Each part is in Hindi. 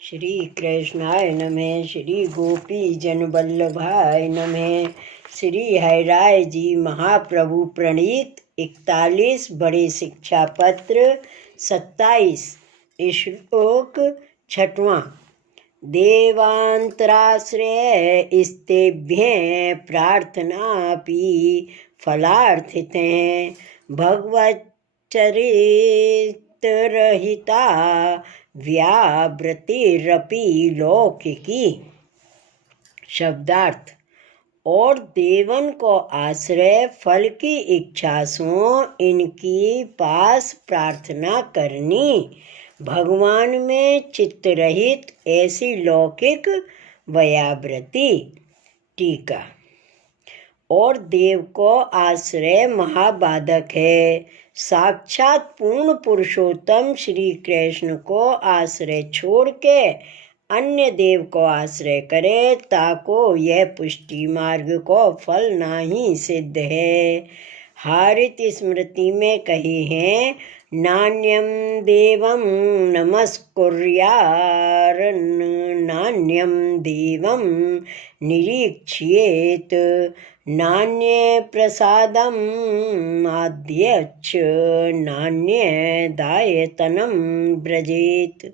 श्री कृष्णाय नमः। श्री गोपी जन वल्लभाय नमः। श्री हरिराय जी महाप्रभु प्रणीत 41 बड़े शिक्षा पत्र 27 श्लोक 6वां। देवांतराश्रय स्तेभ्यः प्रार्थनापि फलार्थितें भगवच्चरितरहिता व्यावृत्तिरपि लौकिकी। शब्दार्थ। और देवन को आश्रय फल की इच्छा से इनकी पास प्रार्थना करनी, भगवान में चित्त रहित ऐसी लौकिक व्यावृत्ति। टीका। और देव को आश्रय महाबाधक है। साक्षात पूर्ण पुरुषोत्तम श्री कृष्ण को आश्रय छोड़ के अन्य देव को आश्रय करे ताको यह पुष्टि मार्ग को फल नहीं सिद्ध है। हारित स्मृति में कही है, नान्यम देवम नमस्कुर्यारन नान्यम देवम निरीक्ष्येत नान्य प्रसादम आद्यच्छ नान्य दायतनम ब्रजेत।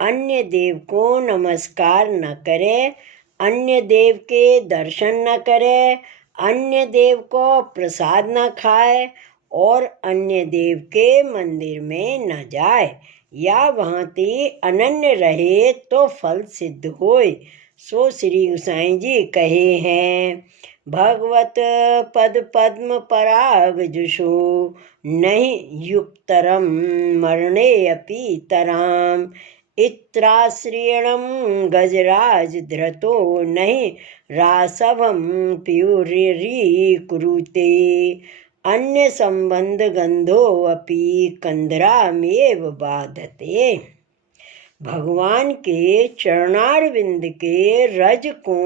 अन्य देव को नमस्कार न करे, अन्य देव के दर्शन न करे, अन्य देव को प्रसाद न खाए और अन्य देव के मंदिर में न जाए या वहाँ ते अनन्य रहे तो फल सिद्ध होय। सो श्री गोसाई जी कहे हैं, भगवत पद पद्म पराग जुषो नहीं युक्तरम मरणे अपि तराम इत्राश्रियणम गजराज धृतो नहीं रासवम प्यूरी कुरुते अन्य संबंध गंधो अपि कंधरामेव बाधते। भगवान के चरणारविंद के रज को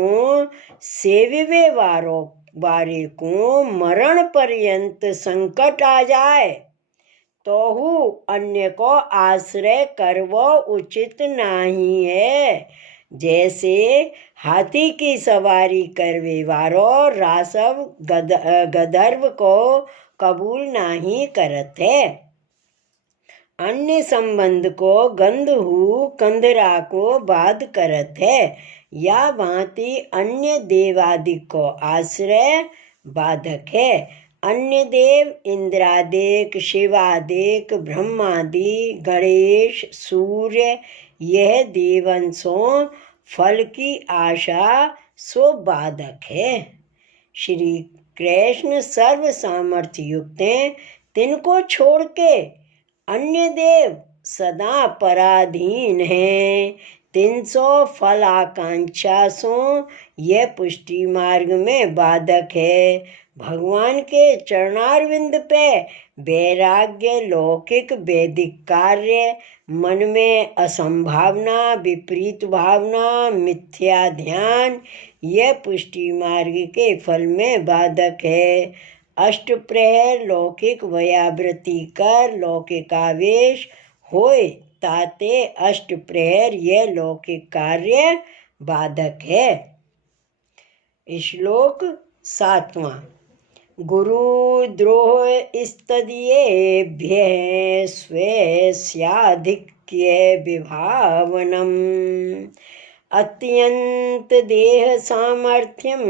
सेविवे वारे को मरण पर्यंत संकट आ जाए तो अन्य को आश्रय करवो उचित नहीं है। जैसे हाथी की सवारी करवे वारो रासव गधर्व को कबूल नहीं करत है। अन्य संबंध को गंधहु कंधरा को बाध करत है या भांति अन्य देवादि को आश्रय बाधक है। अन्य देव इंद्रादिक शिवादिक ब्रह्मादि गणेश सूर्य यह देवंशों फल की आशा सो बाधक है। श्री कृष्ण सर्व सामर्थ्य युक्त हैं, तिनको छोड़ के अन्य देव सदा पराधीन हैं। 300 फल आकांक्षा सो यह पुष्टि मार्ग में बाधक है। भगवान के चरणारविंद पे वैराग्य, लौकिक वैदिक कार्य, मन में असंभावना, विपरीत भावना, मिथ्या ध्यान यह पुष्टि मार्ग के फल में बाधक है। अष्टप्रहर लौकिक व्यावृत्ति कर लौकिक आवेश होय ताते अष्टप्रहर यह लौकिक कार्य बाधक है। श्लोक 7वां। गुरुद्रोह स्तदीयेभ्यः स्वेस्याधिक्य विभावनम् अत्यंत देह सामर्थ्यम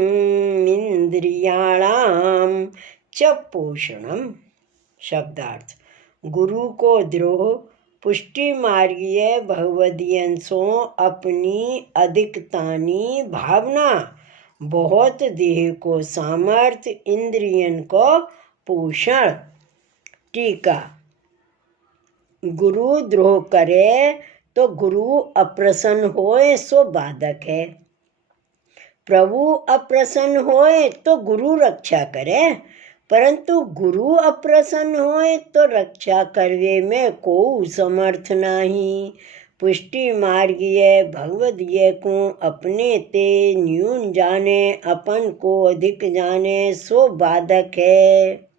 इंद्रियाणाम च पोषणम। शब्दार्थ। गुरु को द्रोह पुष्टि मार्गीय भगवदीयंशों अपनी अधिकतानी भावना, बहुत देह को सामर्थ्य, इंद्रियन को पोषण। टीका। गुरु द्रोह करे तो गुरु अप्रसन्न होए सो बाधक है। प्रभु अप्रसन्न होए तो गुरु रक्षा करे, परंतु गुरु अप्रसन्न होए तो रक्षा करवे में को समर्थ नहीं। पुष्टि मार्गीय भगवदीय को अपने ते न्यून जाने, अपन को अधिक जाने सो बाधक है।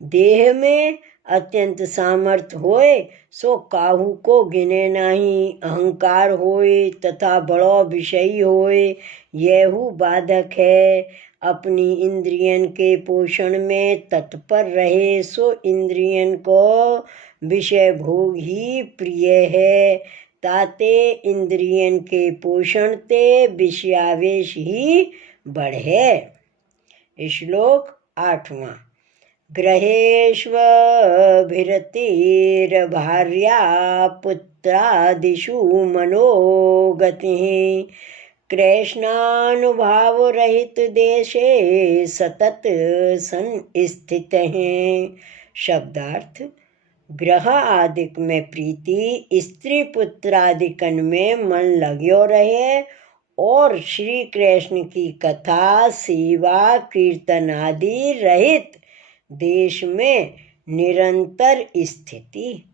देह में अत्यंत सामर्थ होए सो काहू को गिने नहीं, अहंकार होए तथा बड़ो विषयी होए यहू बाधक है। अपनी इंद्रियन के पोषण में तत्पर रहे सो इंद्रियन को विषय भोग ही प्रिय है, ताते इंद्रियन के पोषण ते विषयावेश ही बढ़े। श्लोक 8वां। ग्रहेष्वभिरतिर्भार्या पुत्रादिषु मनोगतिः कृष्णानुभावरहित देशे सतत संस्थितः। शब्दार्थ। ग्रह आदिक में प्रीति, स्त्री पुत्रादिकन में मन लग्यो रहे और श्री कृष्ण की कथा सेवा कीर्तन आदि रहित देश में निरंतर स्थिति।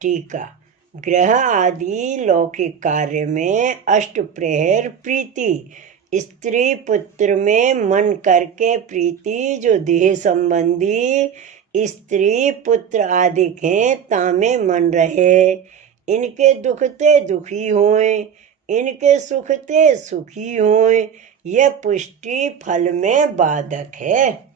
टीका। ग्रह आदि लौकिक कार्य में अष्ट प्रहर प्रीति, स्त्री पुत्र में मन करके प्रीति जो देह संबंधी स्त्री पुत्र आदिक हैं तामे मन रहे, इनके दुख ते दुखी होए, इनके सुख ते सुखी होए, यह पुष्टि फल में बाधक है।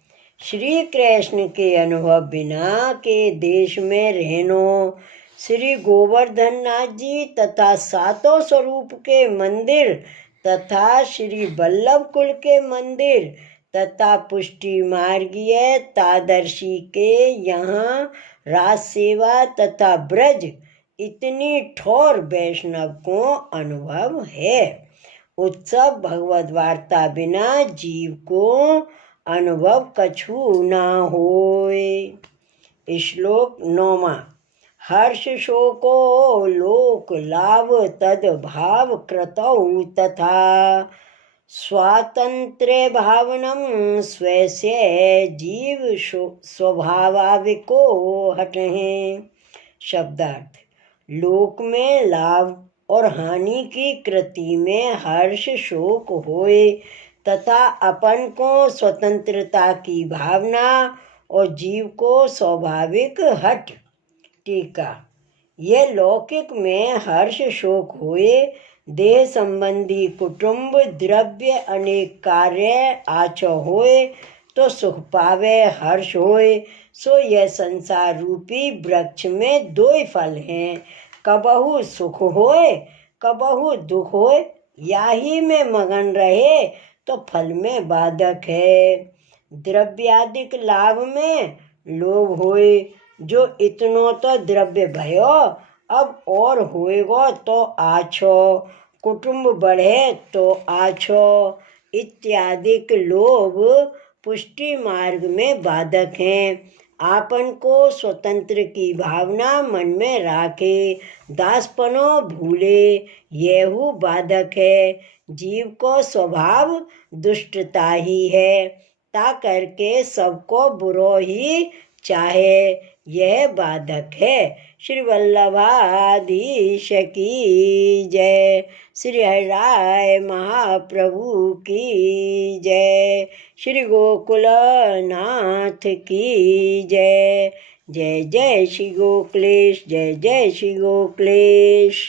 श्री कृष्ण के अनुभव बिना के देश में रहनो, श्री गोवर्धन नाथ जी तथा सातों स्वरूप के मंदिर तथा श्री वल्लभ कुल के मंदिर तथा पुष्टि मार्गीय तादर्शी के यहाँ राज सेवा तथा ब्रज इतनी ठोर वैष्णव को अनुभव है। उत्सव भगवद वार्ता बिना जीव को अनुभव कछु ना होए। श्लोक 9वां। हर्ष शोको लोक लाभ तद भाव कृतौ तथा स्वातंत्र्य भावनम स्वस्य जीव स्वभाविको हटहे। शब्दार्थ। लोक में लाभ और हानि की कृति में हर्ष शोक होए तथा अपन को स्वतंत्रता की भावना और जीव को स्वाभाविक हट। टीका। यह लौकिक में हर्ष शोक होए, देह संबंधी कुटुंब द्रव्य अनेक कार्य आचो होए तो सुख पावे हर्ष होए, सो यह संसार रूपी वृक्ष में दो ही फल हैं, कबहु सुख होए कबहु दुख होए, याही में मगन रहे तो फल में बाधक है। द्रव्यादिक लाभ में लोभ होए, जो इतनो तो द्रव्य भयो अब और होएगो तो आछो, कुटुंब बढ़े तो आछो इत्यादिक लोभ पुष्टि मार्ग में बाधक हैं। आपन को स्वतंत्र की भावना मन में राखे, दासपनो भूले, यहू बाधक है। जीव को स्वभाव दुष्टता ही है, ता करके सबको बुरो ही चाहे, यह बाधक है। श्री वल्लभाधीश की जय। श्री हरिराय महाप्रभु की जय। श्री गोकुलनाथ की जय। जय जय श्री गोकुलेश, जय जय श्री गोकुलेश।